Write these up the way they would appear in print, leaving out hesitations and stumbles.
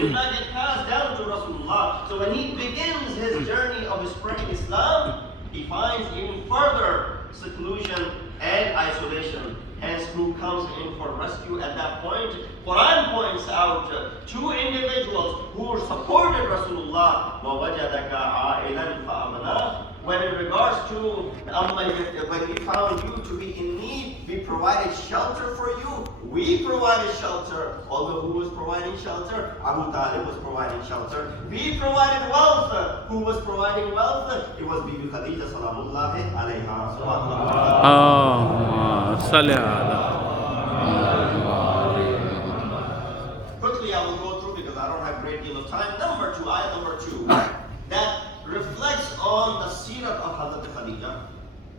does not get passed down to Rasulullah. So when he begins his journey of spreading Islam, he finds even further seclusion and isolation. Hence, who comes in for rescue at that point? Quran points out two individuals who supported Rasulullah. وَوَجَدَكَ عَائِلًا فَأَغْنَاهُ. When in regards to when we found you to be in need, we provided shelter for you. We provided shelter. Although who was providing shelter? Abu Talib was providing shelter. We provided wealth. Who was providing wealth? It was Bibi Khadiza salamullahi alayha. Quickly, I will go through because I don't have a great deal of time. Ayat number 2. That reflects on the seerah of Hazrat Khadiza.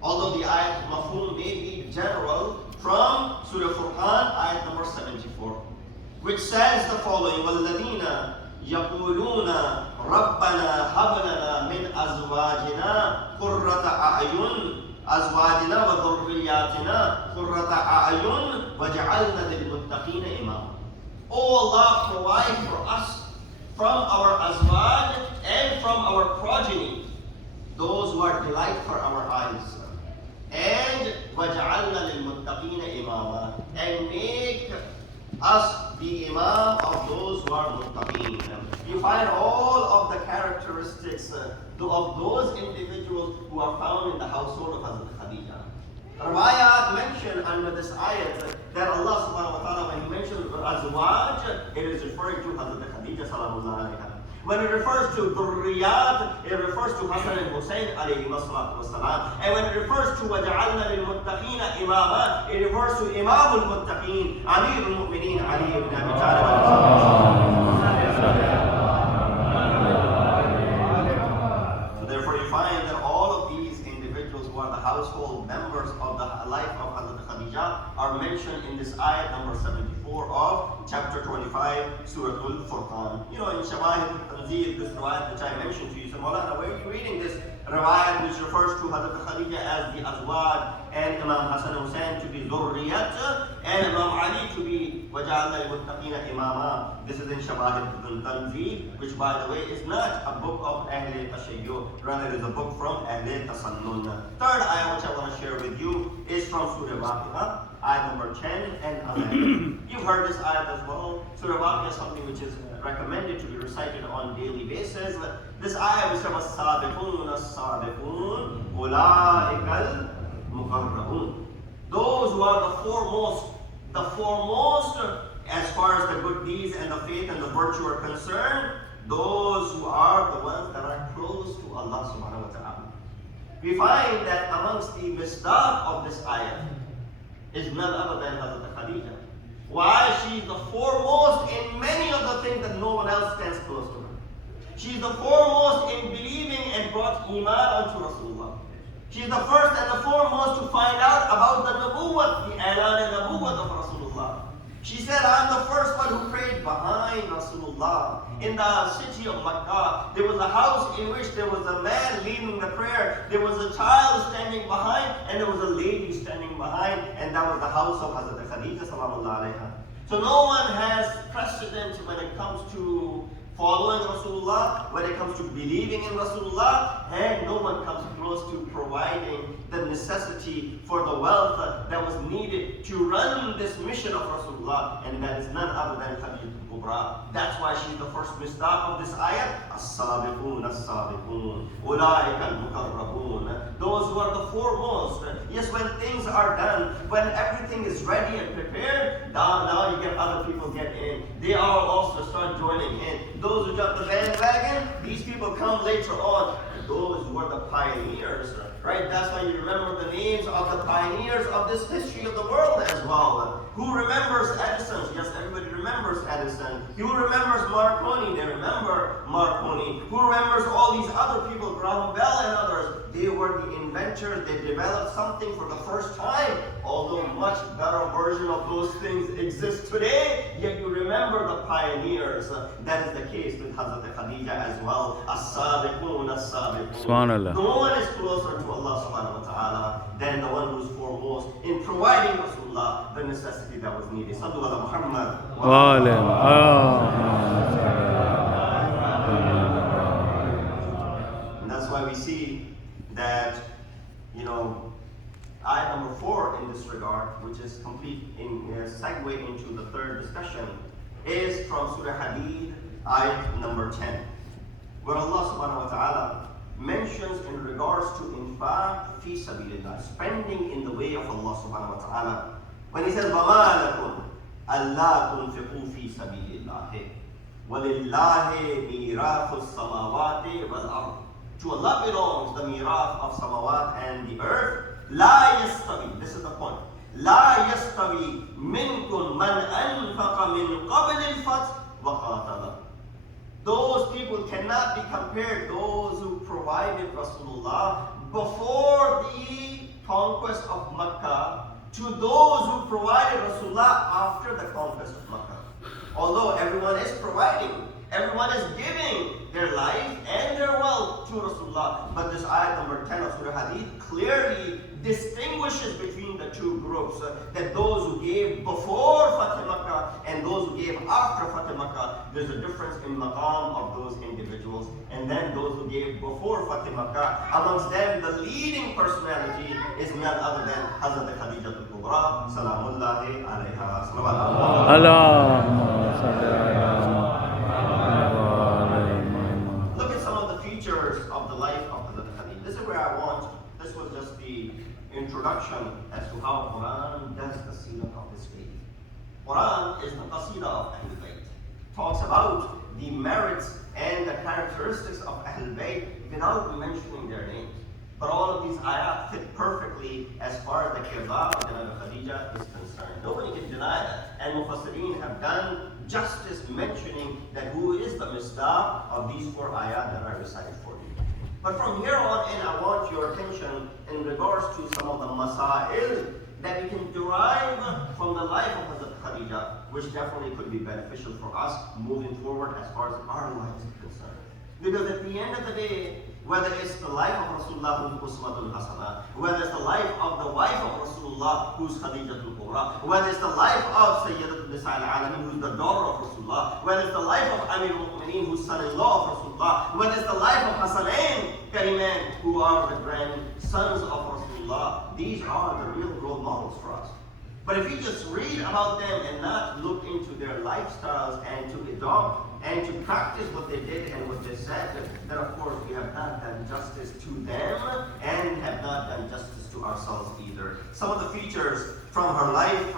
Although the ayat mafhum may be general, from Surah Furqan, ayat number 74, which says the following: وَالَّذِينَ يَقُولُونَ رَبَّنَا هَبْ لَنَا مِنْ أَزْوَاجِنَا قُرَّةَ أَعْيُنٍ أَزْوَاجِنَا وَذُرِّيَّاتِنَا قُرَّةَ أَعْيُنٍ وَاجْعَلْنَا لِلْمُتَّقِينَ إِمَامًا. Oh Allah, provide for us from our azwaj and from our progeny those who are delight for our eyes, and وَجَعَلْنَا لِلْمُتَّقِينَ إِمَامًا, and make us the imam of those who are muttaqeen. You find all of the characteristics of those individuals who are found in the household of Hazrat Khadija. Rawayat mentioned under this ayat that Allah subhanahu wa ta'ala, when he mentions azwaj, it is referring to Hazrat Khadija salamullahi alayha. When it refers to dhurriyat, it refers to Hassan and Hussein alayhi wassalatu wassalam. And when it refers to وَجَعَلْنَا لِلْمُتَّقِينَ إِمَامًا, it refers to Imam al-Muttaqeen, Amir al-Mu'mineen, Ali ibn Abi Talib. So therefore you find that all of these individuals who are the household members of the life of Hazrat Khadija are mentioned in this ayat number 74 of chapter 25, Surah Al-Furqan. You know, in Shawahid Tanzeel, this riwayat which I mentioned to you, so Molana, where are you reading this riwayat which refers to Hazrat Khadija as the azwaj, and Imam Hassan and Hussein to be dhurriyat, and Imam Ali to be وَجَعَلْنَا لِلْمُتَّقِينَ إِمَامًا? This is in Shawahid Tanzeel, which by the way is not a book of Ahl-e-Tashayyu, rather it is a book from Ahl-e-Tasannun. Third ayah which I want to share with you is from Surah Waqi'ah, ayat number 10 and 11. You've heard this ayat as well. Surah Waqi'ah is something which is recommended to be recited on a daily basis. This ayah which says السابقون السابقون أولئك المقربون. Those who are the foremost as far as the good deeds and the faith and the virtue are concerned, those who are the ones that are close to Allah subhanahu wa ta'ala. We find that amongst the misdaq of this ayah is none other than Hazrat Khadija. Why? She's the foremost in many of the things that no one else stands close to her. She's the foremost in believing and brought iman unto Rasulullah. She's the first and the foremost to find out about the nabuwwat, the alan and nabuwwat of Rasulullah. She said, I'm the first one who prayed behind Rasulullah. In the city of Makkah, there was a house in which there was a man leading the prayer, there was a child standing behind, and there was a lady standing behind, and that was the house of Hazrat Khadija salamullahi alayha. So no one has precedent when it comes to following Rasulullah, when it comes to believing in Rasulullah, and no one comes close to providing the necessity for the wealth that was needed to run this mission of Rasulullah, and that is none other than Khadija al-Kubra. That's why she's the first misdaq of this ayat. As-sabiqun, as-sabiqun, ulaika al-muqarrabun. Those who are the foremost. Yes, when things are done, when everything is ready and prepared, now you get other people get in. They all also start joining in. Those who jump the bandwagon, these people come later on. Those who are the pioneers, right? That's why you remember the names of the pioneers of this history of the world as well. Who remembers Edison? Yes, everybody remembers Edison. Who remembers Marconi? They remember Marconi. Who remembers all these other people, Graham Bell and others? They were the inventors. They developed something for the first time. Although much better version of those things exist today, yet you remember the pioneers. That is the case with Hazrat Khadija as well. As-sabiqun, as-sabiqun. Subhanallah. No one is closer to Allah subhanahu wa ta'ala than the one who is foremost in providing Rasulullah the necessity that was needed. Sallu ala Muhammad. Wa alayhi. the third discussion is from Surah Hadid, ayat number 10, where Allah subhanahu wa ta'ala mentions in regards to infaq fi sabilillah, spending in the way of Allah subhanahu wa ta'ala, when he says, وَمَا لَكُمْ أَلَّا تُنْفِقُوا فِي سَبِيلِ اللَّهِ وَلِلَّهِ مِيرَاثُ السَّمَاوَاتِ وَالْأَرْضِ. To Allah belongs the mirath of samawat and the earth. لَا يَسْتَوِي, this is the point, لَا يَسْتَوِي مِنْكُمْ مَنْ أَنْفَقَ مِنْ قَبْلِ الْفَتْحِ وَقَاتَلَ. Those people cannot be compared, those who provided Rasulullah before the conquest of Makkah, to those who provided Rasulullah after the conquest of Makkah. Although everyone is providing, everyone is giving their life and their wealth to Rasulullah. But this ayat number 10 of Surah Hadid clearly distinguishes between the two groups. That those who gave before Fatih Makkah and those who gave after Fatih Makkah, there's a difference in maqam of those individuals. And then those who gave before Fatih Makkah, amongst them the leading personality is none other than Hazrat Khadiza al-Kubra, Salamullahi alayha. Look at some of the features of the life of Hazrat Khadiza. This is where I want, this was just the introduction as to how Quran does the seerah of this faith. Quran is the qasida of Ahl-e-Bait. Talks about the merits and the characteristics of Ahl-e-Bait without mentioning their names. But all of these ayat fit perfectly as far as the kirdar of Janab Khadija is concerned. Nobody can deny that. And Mufassirin have done justice mentioning that who is the misdaq of these four ayat that I recited for you. But from here on in, I want your attention in regards to some of the masail that we can derive from the life of Hazrat Khadija, which definitely could be beneficial for us moving forward as far as our lives is concerned. Because at the end of the day, whether it's the life of Rasulullah who's Usmatul Hasana, whether it's the life of the wife of Rasulullah who's Khadijatul Kubra, whether it's the life of Sayyidatul Nisa al-Alamin who's the daughter of Rasulullah, whether it's the life of Amir al-Mu'mineen who's son-in-law of Rasulullah, whether it's the life of Hasanain Karimain who are the grandsons of Rasulullah, these are the real role models for us. But if you just read about them and not look into their lifestyles and to adopt and to practice what they did and what they said, then of course we have not done justice to them and have not done justice to ourselves either. Some of the features from her life,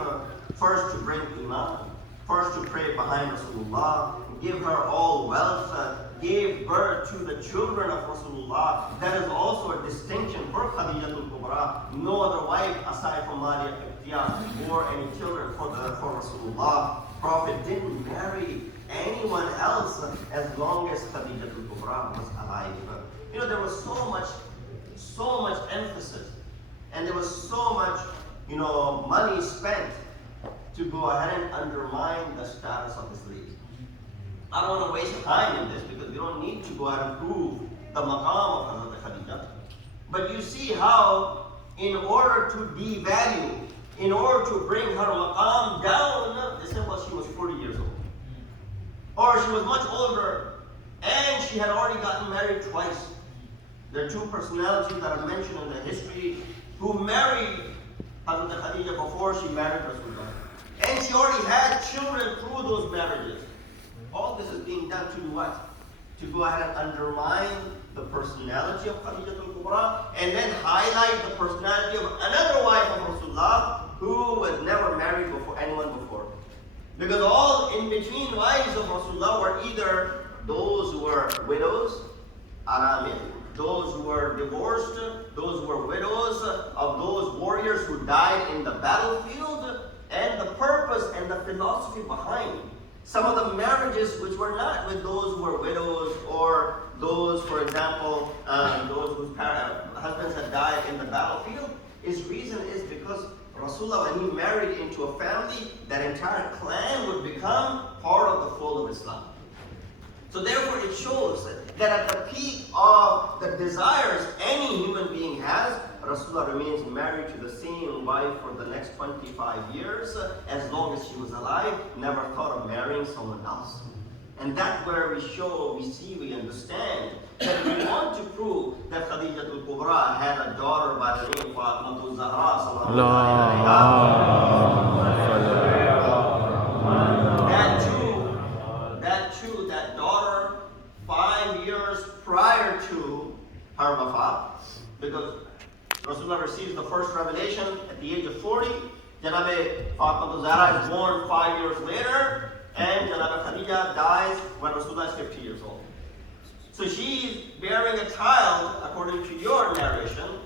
first to bring Iman, first to pray behind Rasulullah, give her all wealth, gave birth to the children of Rasulullah. That is also a distinction for Khadijatul Kubra. No other wife aside from Maria bore any children for Rasulullah. Prophet didn't marry anyone else as long as Khadijatul Kubra was alive. You know, there was so much emphasis, and there was so much, money spent to go ahead and undermine the status of this lady. I don't want to waste time in this because we don't need to go ahead and prove the maqam of Hazrat Khadija. But you see how, in order to devalue, in order to bring her maqam down, they said, well, she was 40 years old. Or she was much older, and she had already gotten married twice. There are two personalities that are mentioned in the history who married Hazrat Khadija before she married Rasulullah. And she already had children through those marriages. All this is being done to do what? To go ahead and undermine the personality of Khadijatul Kubra and then highlight the personality of another wife of Rasulullah who was never married before anyone before. Because all in between wives of Rasulullah were either those who were widows, aramid, those who were divorced, those who were widows of those warriors who died in the battlefield, and the purpose and the philosophy behind some of the marriages which were not with those who were widows or those, for example, those whose husbands had died in the battlefield. His reason is because Rasulullah, when he married into a family, that entire clan would become part of the fold of Islam. So therefore it shows that at the peak of the desires any human being has, Rasulullah remains married to the same wife for the next 25 years, as long as she was alive, never thought of marrying someone else. And that's where we understand that we want to prove that Khadijatul Kubra had a daughter by the name of Fatimah Zahra. that too, that daughter, 5 years prior to her wafat, because Rasulullah receives the first revelation at the age of 40. Janabe Fatima Zahra is born 5 years later, and Janabe Khadiza dies when Rasulullah is 50 years old. So she's bearing a child, according to your narration.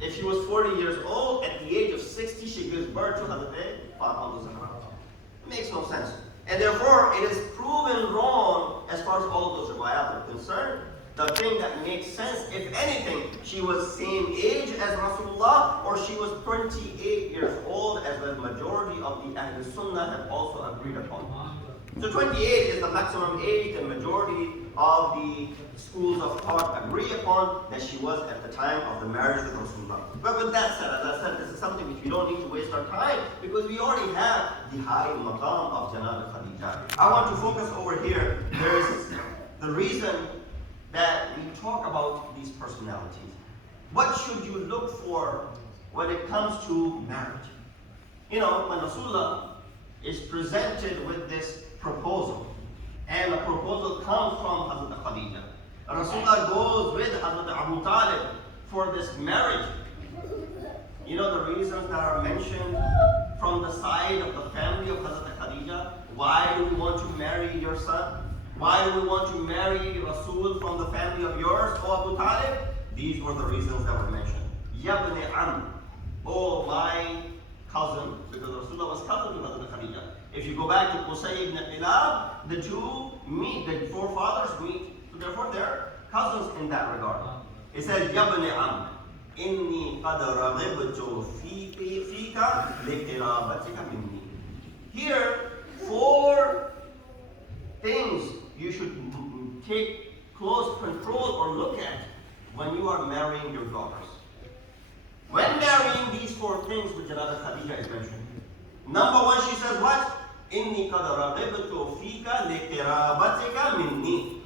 If she was 40 years old, at the age of 60, she gives birth to Hazrat Fatima Zahra. It makes no sense. And therefore, it is proven wrong as far as all of those riwayat are concerned. The thing that makes sense, if anything, she was same age as Rasulullah, or she was 28 years old, as the majority of the Ahl-e-Sunnah have also agreed upon. So 28 is the maximum age, and majority of the schools of thought agree upon that she was at the time of the marriage with Rasulullah. But with that said, as I said, this is something which we don't need to waste our time, because we already have the high maqam of Janab Khadija. I want to focus over here. There is the reason that we talk about these personalities. What should you look for when it comes to marriage? You know, when Rasulullah is presented with this proposal, and the proposal comes from Hazrat Khadija, Rasulullah goes with Hazrat Abu Talib for this marriage. You know the reasons that are mentioned from the side of the family of Hazrat Khadija? Why do we want to marry your son? Why do we want to marry Rasul from the family of yours, O Abu Talib? These were the reasons that were mentioned. Yabni Am, oh my cousin, because Rasulullah was cousin to Hazrat Khadija. If you go back to Qusay ibn Qilab, the two meet, the forefathers meet. So therefore they're cousins in that regard. It says, Yabni Am, inni qad raghibtu fika liqirabatika minni. Here, 4 things you should take close control or look at when you are marrying your daughters. When marrying, these 4 things which Janab Khadija is mentioning. Number 1, she says what? Inni qad raghibtu fika liqirabatika minni.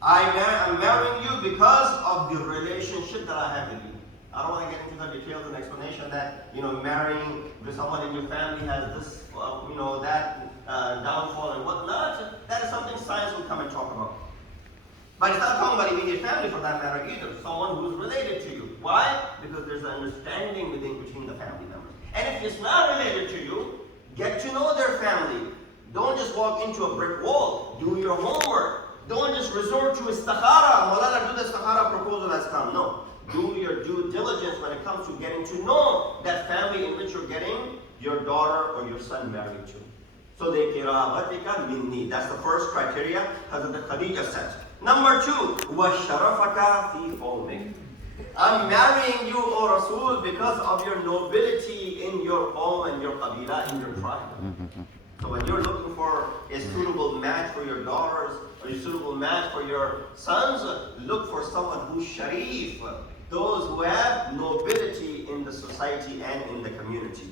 I'm marrying you because of the relationship that I have with you. I don't want to get into the details and explanation that, you know, marrying with someone in your family has this, that downfall and whatnot. That is something science will come and talk about. But it's not talking about immediate family for that matter either. Someone who is related to you. Why? Because there's an understanding between the family members. And if it's not related to you, get to know their family. Don't just walk into a brick wall. Do your homework. Don't just resort to istikhara. Molana, do the istikhara proposal that's come. No. Do your due diligence when it comes to getting to know that family in which you're getting your daughter or your son married to. So they qirabatika minni. That's the first criteria Hazrat Khadija set. Number 2, wa sharafaka fi qawmik. I'm marrying you, O Rasul, because of your nobility in your qawm and your qabila, in your tribe. So when you're looking for a suitable match for your daughters or a suitable match for your sons, look for someone who's sharif, those who have nobility in the society and in the community.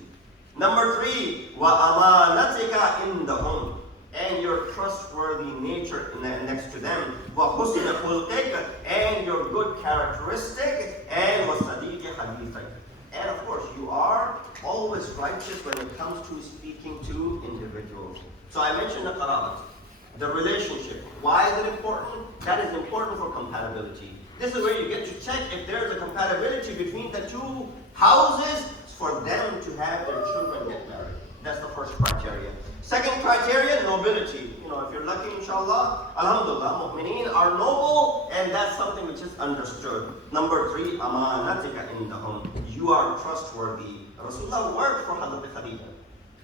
Number 3, wa amanatika indahum, and your trustworthy nature next to them, wa husn khulqik, and your good characteristic, and wa sadiq hadithik. And of course, you are always righteous when it comes to speaking to individuals. So I mentioned the qarabat, the relationship. Why is it important? That is important for compatibility. This is where you get to check if there is a compatibility between the 2 houses for them to have their children get married. That's the first criteria. Second criteria, nobility. You know, if you're lucky, inshallah, alhamdulillah, mu'mineen are noble, and that's something which is understood. Number 3, amanatika indahum. You are trustworthy. Rasulullah worked for Hazrat Khadija.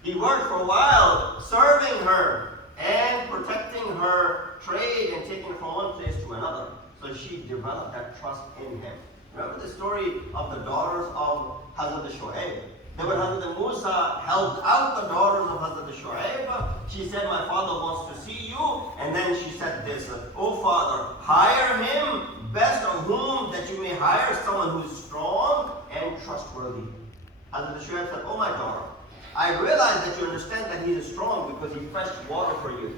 He worked for a while, serving her and protecting her trade and taking her from one place to another. So she developed that trust in him. Remember the story of the daughters of Hazrat Shu'aib? That when Hazrat Musa helped out the daughters of Hazrat Shu'aib, she said, my father wants to see you. And then she said this, oh father, hire him, best of whom that you may hire someone who is strong and trustworthy. Hazrat Shu'aib said, oh my daughter, I realize that you understand that he is strong because he fetched water for you.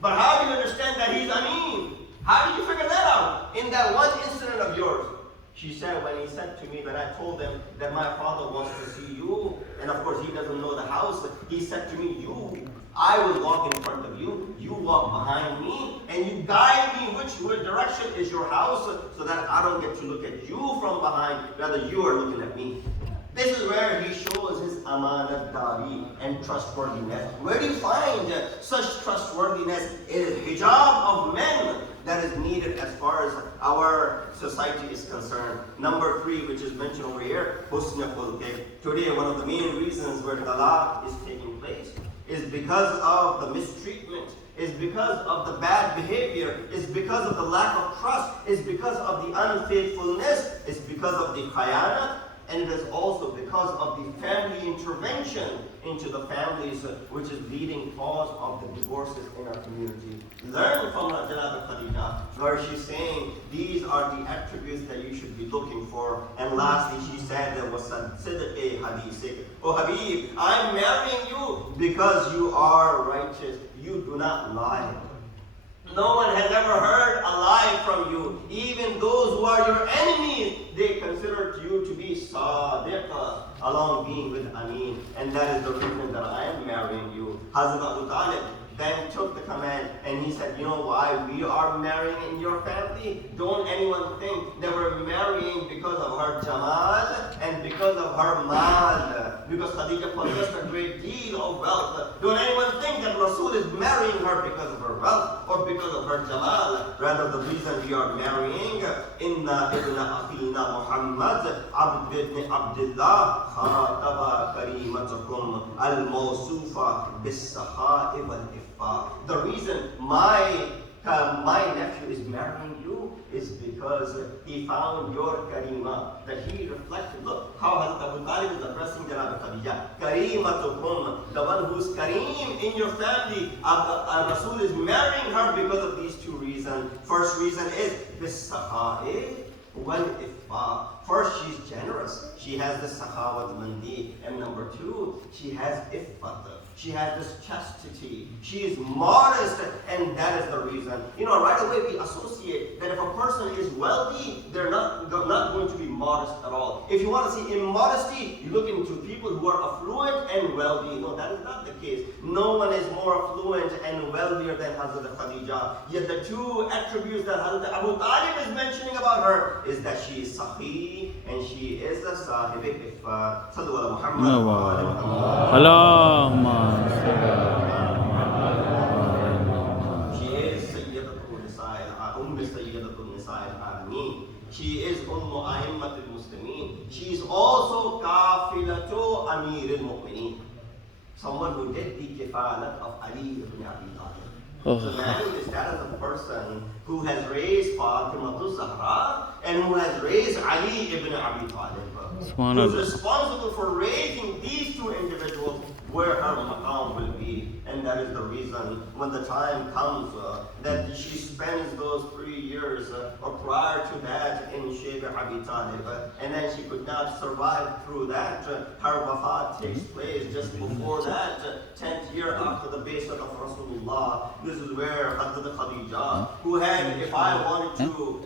But how do you understand that he's Ameen? How did you figure that out in that one incident of yours? She said, when he said to me that I told him that my father wants to see you, and of course he doesn't know the house, he said to me, you I will walk in front of you, you walk behind me, and you guide me which direction is your house, so that I don't get to look at you from behind, rather you are looking at me. This is where he shows his amanat-dari and trustworthiness. Where do you find such trustworthiness? It is hijab of men that is needed as far as our society is concerned. Number 3, which is mentioned over here, husn khulq. Today, one of the main reasons where talaq is taking place is because of the mistreatment, is because of the bad behavior, is because of the lack of trust, is because of the unfaithfulness, is because of the khayana, and it is also because of the family intervention into the families, which is leading cause of the divorces in our community. Learn from Janab Khadiza, where she's saying these are the attributes that you should be looking for. And lastly, she said there was Sidq Hadith. Oh Habib, I'm marrying you because you are righteous. You do not lie. No one has ever heard a lie from you. Even those who are your enemies, they consider you to be sadiq, along being with Ameen. And that is the reason that I am marrying you. Hazrat Abu Talib then took the command and he said, you know why we are marrying in your family? Don't anyone think that we're marrying because of her jamal and because of her mal, because Khadija possessed a great deal of wealth. Don't anyone think that Rasul is marrying her because of her wealth or because of her jamal. Rather, the reason we are marrying, inna ibn akhina Muhammad abd ibn Abdullah khataba karimatukum al-mawsufa bis-sakha'i wal-ifah. The reason my nephew is marrying you is because he found your karima, that he reflected. Look how Hazrat Abu Talib is addressing Janab Khadija. Karimatukum, the one who's kareem in your family. Rasul is marrying her because of these 2 reasons. First reason is bis-sakha'i wal-ifah. First, she's generous. She has the sakhawat mandi. And number 2, she has iffat. She has this chastity. She is modest, and that is the reason. Right away we associate that if a person is wealthy, they're not going to be modest at all. If you want to see immodesty, you look into people who are affluent and wealthy. No, that is not the case. No one is more affluent and wealthier than Hazrat Khadija. Yet the 2 attributes that Hazrat Abu Talib is mentioning about her is that she is sahih and she is a sahib iffah. Sallu ala Muhammad. Allahumma. She is Sayyidatul Nisa'il Alameen. She is A'immatul Muslimin. She is also Kafilatu Amir al-Mu'mineen. Someone who did the kifalat of Ali ibn Abi Talib. So imagine this, that is a person who has raised Fatimah Zahra and who has raised Ali ibn Abi Talib. Who's responsible for raising these 2 individuals where her maqam will be. And that is the reason when the time comes that she spends those 3 years or prior to that in Shaykh Abi Talib, and then she could not survive through that. Her wafat takes place just before that, 10th year after the Baisat of Rasulullah. This is where Hazrat Khadija, who had, if I wanted to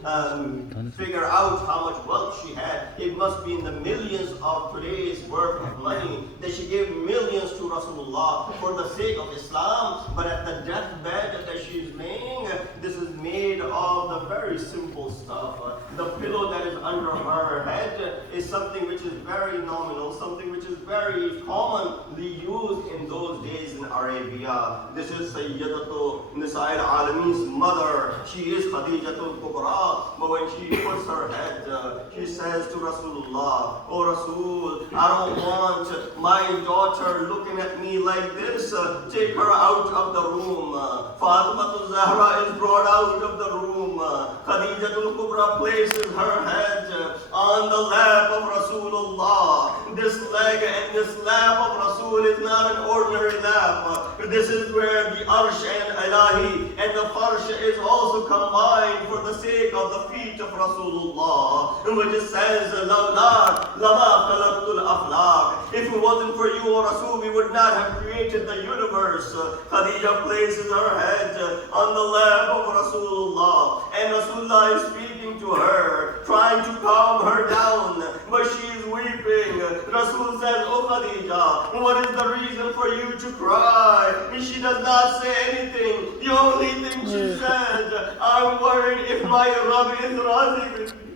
figure out how much wealth she had, it must be in the millions of today's worth of money, that she gave millions to Rasulullah for the sake of Islam. But at the deathbed that she is laying, this is made of the very simple stuff. The pillow that is under her head is something which is very nominal, something which is very commonly used in those days in Arabia. This is Sayyidatul Nisa'il Alameen's mother. She is Khadijatul Kubra. But when she puts her head, she says to Rasulullah, "Oh Rasul, I don't want my daughter looking at me like this. Take her out of the room." Fatimah Zahra is brought out of the room. Khadijatul Kubra places her head on the lap of Rasulullah. This leg and this lap of Rasul is not an ordinary lap. This is where the Arsh and Ilahi and the Farsh is also combined for the sake of the feet of Rasulullah, which it says, "Lawla lama khalaqtul aflaq." If it wasn't for you, O Rasul, we would not have created the universe. Khadija places her head on the lap of Rasulullah, and Rasulullah is speaking to her, trying to calm her down, but she is weeping. Rasul says, "Oh Khadija, what is the reason for you to cry?" And she does not say anything. The only thing she said, "I'm worried if my Rabb is razi with me."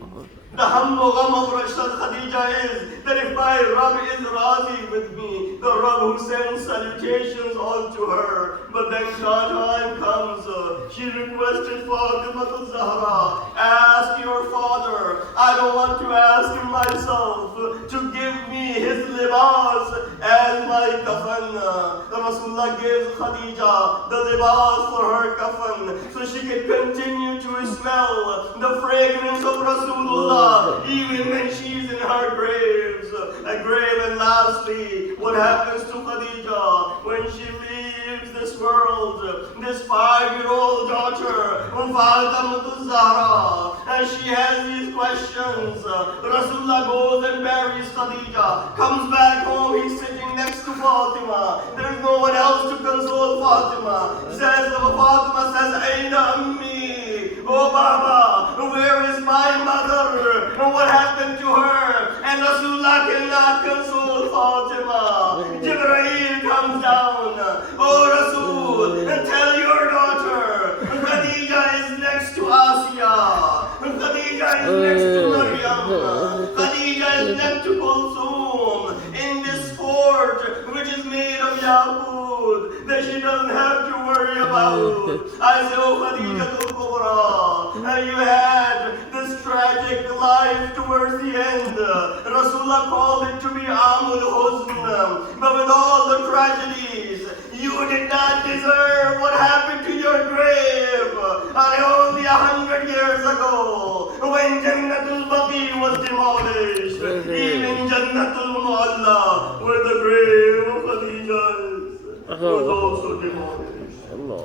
The humble gham of Khadija is that if my Rabb is razi with me, the Rabb who sends salutations on to her. But then time comes, she requested Fatima Zahra, ask your father. I don't want to ask him myself to give me his libas as my kafan. Rasulullah gives Khadija the libas for her kafan so she can continue to smell the fragrance of Rasulullah even when she's in her grave. And lastly, what happens to Khadija when she leaves this world? This 5-year-old daughter, Fatima Zahra, and she has these questions. Rasulullah goes and buries Khadija, comes back home, he's sitting next to Fatima. There's no one else to console Fatima. Fatima says, Aina Ammi, oh Baba, where is my mother? What happened to her? And Rasulullah cannot console Fatima. Jibreel comes down. Oh Rasul, tell your daughter, Khadija is next to Asiya. Khadija is next to Maryam. Khadija is next to Kulthum in this fort which is made of Yaqut that she doesn't have to worry about. I say, oh Khadija al-Kubra, and you had this tragic life towards the end. Rasulullah called it to be Amul Huzn, but with all the tragedies, you did not deserve what happened to your grave. Only 100 years ago, when Jannatul Baqi was demolished, even Jannatul Mu'alla, where the grave of Khadija is, was also demolished. Allah.